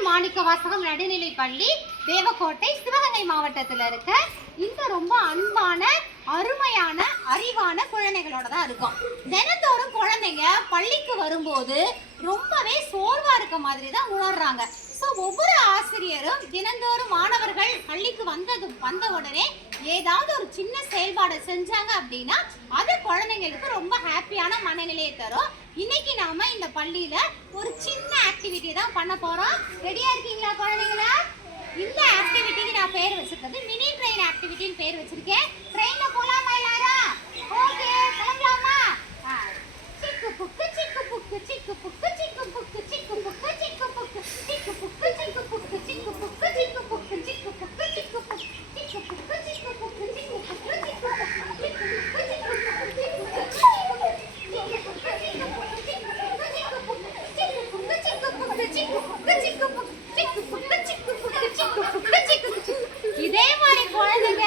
அருள் மாணிக்க வாசகம் நடுநிலை பள்ளி தேவக்கோட்டை சிவகங்கை மாவட்டத்தில் இருக்க இந்த ரொம்ப அன்பான அருமையான அறிவான குழந்தைகளோட தான் இருக்கும். தினத்தோறும் குழந்தைங்க பள்ளிக்கு வரும்போது ரொம்பவே சோர்வா இருக்க மாதிரி தான் உணர்றாங்க. ஸோ ஒவ்வொரு ஆசிரியரும் தினந்தோறும் மாணவர்கள் பள்ளிக்கு வந்த உடனே ஏதாவது ஒரு சின்ன செயல்பாடை செஞ்சாங்க அப்படின்னா அது குழந்தைங்களுக்கு ரொம்ப ஹாப்பியான மனநிலையை தரும். இன்னைக்கு நாம இந்த பள்ளியில ஒரு சின்ன ஆக்டிவிட்டி தான் பண்ண போறோம். ரெடியா இருக்கீங்களா குழந்தைங்களா? இந்த ஆக்டிவிட்டிக்கு நான் பேர் வச்சிருக்கிறது மினி ட்ரெயின் ஆக்டிவிட்டின்னு பேர் வச்சிருக்கேன். ட்ரெயின்ல போலாமா எல்லாரும்? ஓகே, கிளம்பலாமா? சிக்கு புக்கு சிக்கு புக்கு சிக்கு புக்கு சிக்கு புக்கு சிக்கு புக்கு சிக்கு புக்கு சிக்கு புக்கு சிக்கு புக்கு சிக்கு புக்கு சிக்கு புக்கு சிக்கு புக்கு சிக்கு புக்கு சிக்கு புக்கு சிக்கு புக்கு சிக்கு புக்கு சிக்கு இதே மாதிரி குழந்தைங்க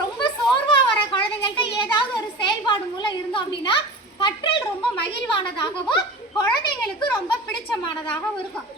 ரொம்ப சோர்வா வர குழந்தைங்கள்ட்ட ஏதாவது ஒரு செயல்பாடு மூலம் இருந்தோம் அப்படின்னா கற்றல் ரொம்ப மகிழ்வானதாகவும் குழந்தைங்களுக்கு ரொம்ப பிடிச்சமானதாகவும் இருக்கும்.